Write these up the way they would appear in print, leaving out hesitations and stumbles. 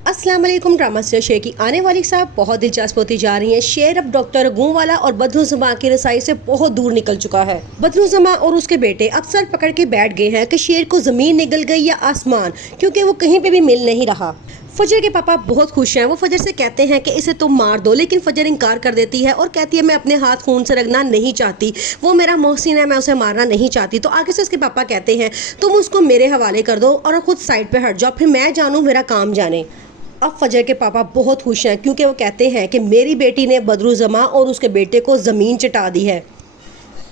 अस्सलाम वालेकुम। Drama star शेर की आने वाली साहब बहुत दिलचस्प होती जा रही हैं। शेर अब डॉक्टर गूंवाला और बदरुज़्ज़मा की रसाई से बहुत दूर निकल चुका है। बदरुज़्ज़मा और उसके बेटे अब सर पकड़ के बैठ गए हैं कि शेर को ज़मीन निगल गई या आसमान, क्योंकि वो कहीं पे भी मिल नहीं रहा। फजर के पापा बहुत खुश हैं। वो फजर से कहते हैं कि इसे तुम मार दो, लेकिन फजर इनकार कर देती है और कहती है मैं अपने हाथ खून से रगड़ना नहीं चाहती, वो मेरा मोहसिन है, मैं उसे मारना नहीं चाहती। तो आगे से उसके पापा कहते हैं तुम उसको मेरे हवाले कर दो और खुद साइड पे हट जाओ, फिर मैं जानूँ मेरा काम जाने। अब फजर के पापा बहुत खुश हैं, क्योंकि वो कहते हैं कि मेरी बेटी ने बदरुज़्ज़मा और उसके बेटे को ज़मीन चटा दी है।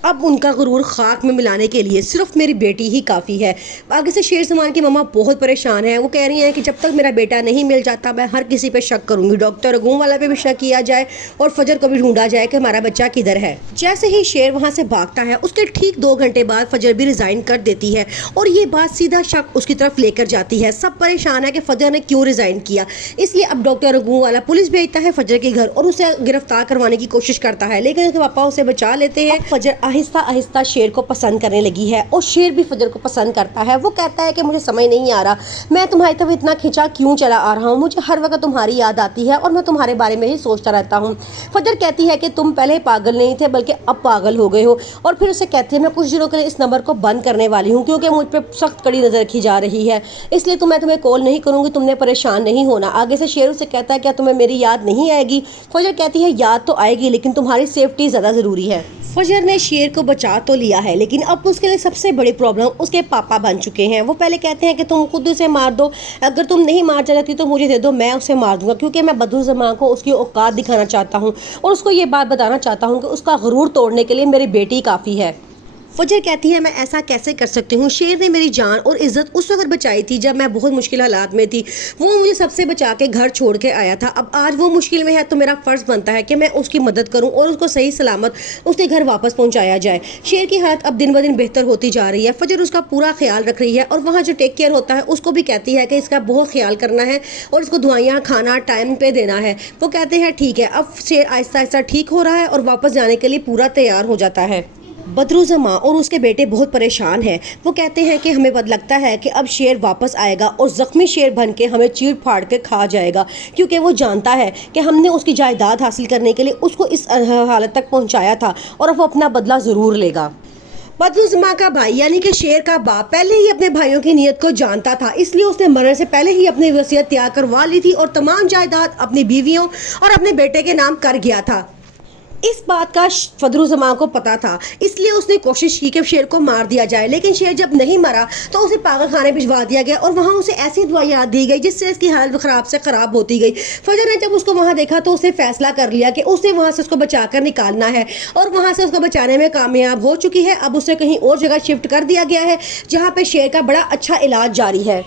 अब उनका गुरूर खाक में मिलाने के लिए सिर्फ मेरी बेटी ही काफ़ी है। आगे से शेर समान की मम्मा बहुत परेशान है। वो कह रही हैं कि जब तक मेरा बेटा नहीं मिल जाता मैं हर किसी पे शक करूंगी, डॉक्टर गूंवाला पे भी शक किया जाए और फजर को भी ढूंढा जाए कि हमारा बच्चा किधर है। जैसे ही शेर वहाँ से भागता है, उसके ठीक 2 घंटे बाद फजर भी रिज़ाइन कर देती है और ये बात सीधा शक उसकी तरफ लेकर जाती है। सब परेशान है कि फजर ने क्यों रिज़ाइन किया। इसलिए अब डॉक्टर गूंवाला पुलिस भेजता है फजर के घर और उसे गिरफ्तार करवाने की कोशिश करता है, लेकिन उसके पापा उसे बचा लेते हैं। फजर आहिस्ता आहिस्ता शेर को पसंद करने लगी है और शेर भी फजर को पसंद करता है। वो कहता है कि मुझे समझ नहीं आ रहा मैं तुम्हारी तरफ इतना खिंचा क्यों चला आ रहा हूँ, मुझे हर वक्त तुम्हारी याद आती है और मैं तुम्हारे बारे में ही सोचता रहता हूँ। फजर कहती है कि तुम पहले पागल नहीं थे बल्कि अब पागल हो गए हो, और फिर उसे कहती है मैं कुछ दिनों के लिए इस नंबर को बंद करने वाली हूँ क्योंकि मुझ पर सख्त कड़ी नज़र रखी जा रही है, इसलिए मैं तुम्हें कॉल नहीं करूँगी, तुमने परेशान नहीं होना। आगे से शेर उसे कहता है क्या तुम्हें मेरी याद नहीं आएगी। फजर कहती है याद तो आएगी, लेकिन तुम्हारी सेफ्टी ज़्यादा ज़रूरी है। फजर ने शेर को बचा तो लिया है, लेकिन अब उसके लिए सबसे बड़ी प्रॉब्लम उसके पापा बन चुके हैं। वो पहले कहते हैं कि तुम खुद उसे मार दो, अगर तुम नहीं मार चाहती तो मुझे दे दो, मैं उसे मार दूंगा, क्योंकि मैं बदरुज़्ज़मा को उसकी औकात दिखाना चाहता हूँ और उसको ये बात बताना चाहता हूँ कि उसका गुरूर तोड़ने के लिए मेरी बेटी काफ़ी है। फजर कहती है मैं ऐसा कैसे कर सकती हूँ, शेर ने मेरी जान और इज़्ज़त उस वक्त बचाई थी जब मैं बहुत मुश्किल हालात में थी, वो मुझे सबसे बचा के घर छोड़ के आया था। अब आज वो मुश्किल में है तो मेरा फ़र्ज़ बनता है कि मैं उसकी मदद करूँ और उसको सही सलामत उसके घर वापस पहुँचाया जाए। शेर की हालत अब दिन ब दिन बेहतर होती जा रही है। फजर उसका पूरा ख्याल रख रही है और वहाँ जो टेक केयर होता है उसको भी कहती है कि इसका बहुत ख्याल करना है और इसको दवाइयाँ खाना टाइम पर देना है। वो कहते हैं ठीक है। अब शेर आहिस्ता आहिस्ता ठीक हो रहा है और वापस जाने के लिए पूरा तैयार हो जाता है। बदरुज़्ज़मा और उसके बेटे बहुत परेशान हैं। वो कहते हैं कि हमें लगता है कि अब शेर वापस आएगा और ज़ख्मी शेर बन के हमें चीर फाड़ के खा जाएगा, क्योंकि वो जानता है कि हमने उसकी जायदाद हासिल करने के लिए उसको इस हालत तक पहुंचाया था और अब वो अपना बदला ज़रूर लेगा। बदरुज़्ज़मा का भाई यानी कि शेर का बाप पहले ही अपने भाइयों की नीयत को जानता था, इसलिए उसने मरने से पहले ही अपनी वसीयत तैयार करवा ली थी और तमाम जायदाद अपनी बीवियों और अपने बेटे के नाम कर गया था। इस बात का बदरुज़्ज़मा को पता था, इसलिए उसने कोशिश की कि शेर को मार दिया जाए, लेकिन शेर जब नहीं मरा तो उसे पागल खाने भिजवा दिया गया और वहाँ उसे ऐसी दवाइयाँ दी गई जिससे इसकी हालत ख़राब से ख़राब होती गई। फजर ने जब उसको वहाँ देखा तो उसने फैसला कर लिया कि उसे वहाँ से उसको बचा कर निकालना है और वहाँ से उसको बचाने में कामयाब हो चुकी है। अब उसे कहीं और जगह शिफ्ट कर दिया गया है जहाँ पर शेर का बड़ा अच्छा इलाज जारी है।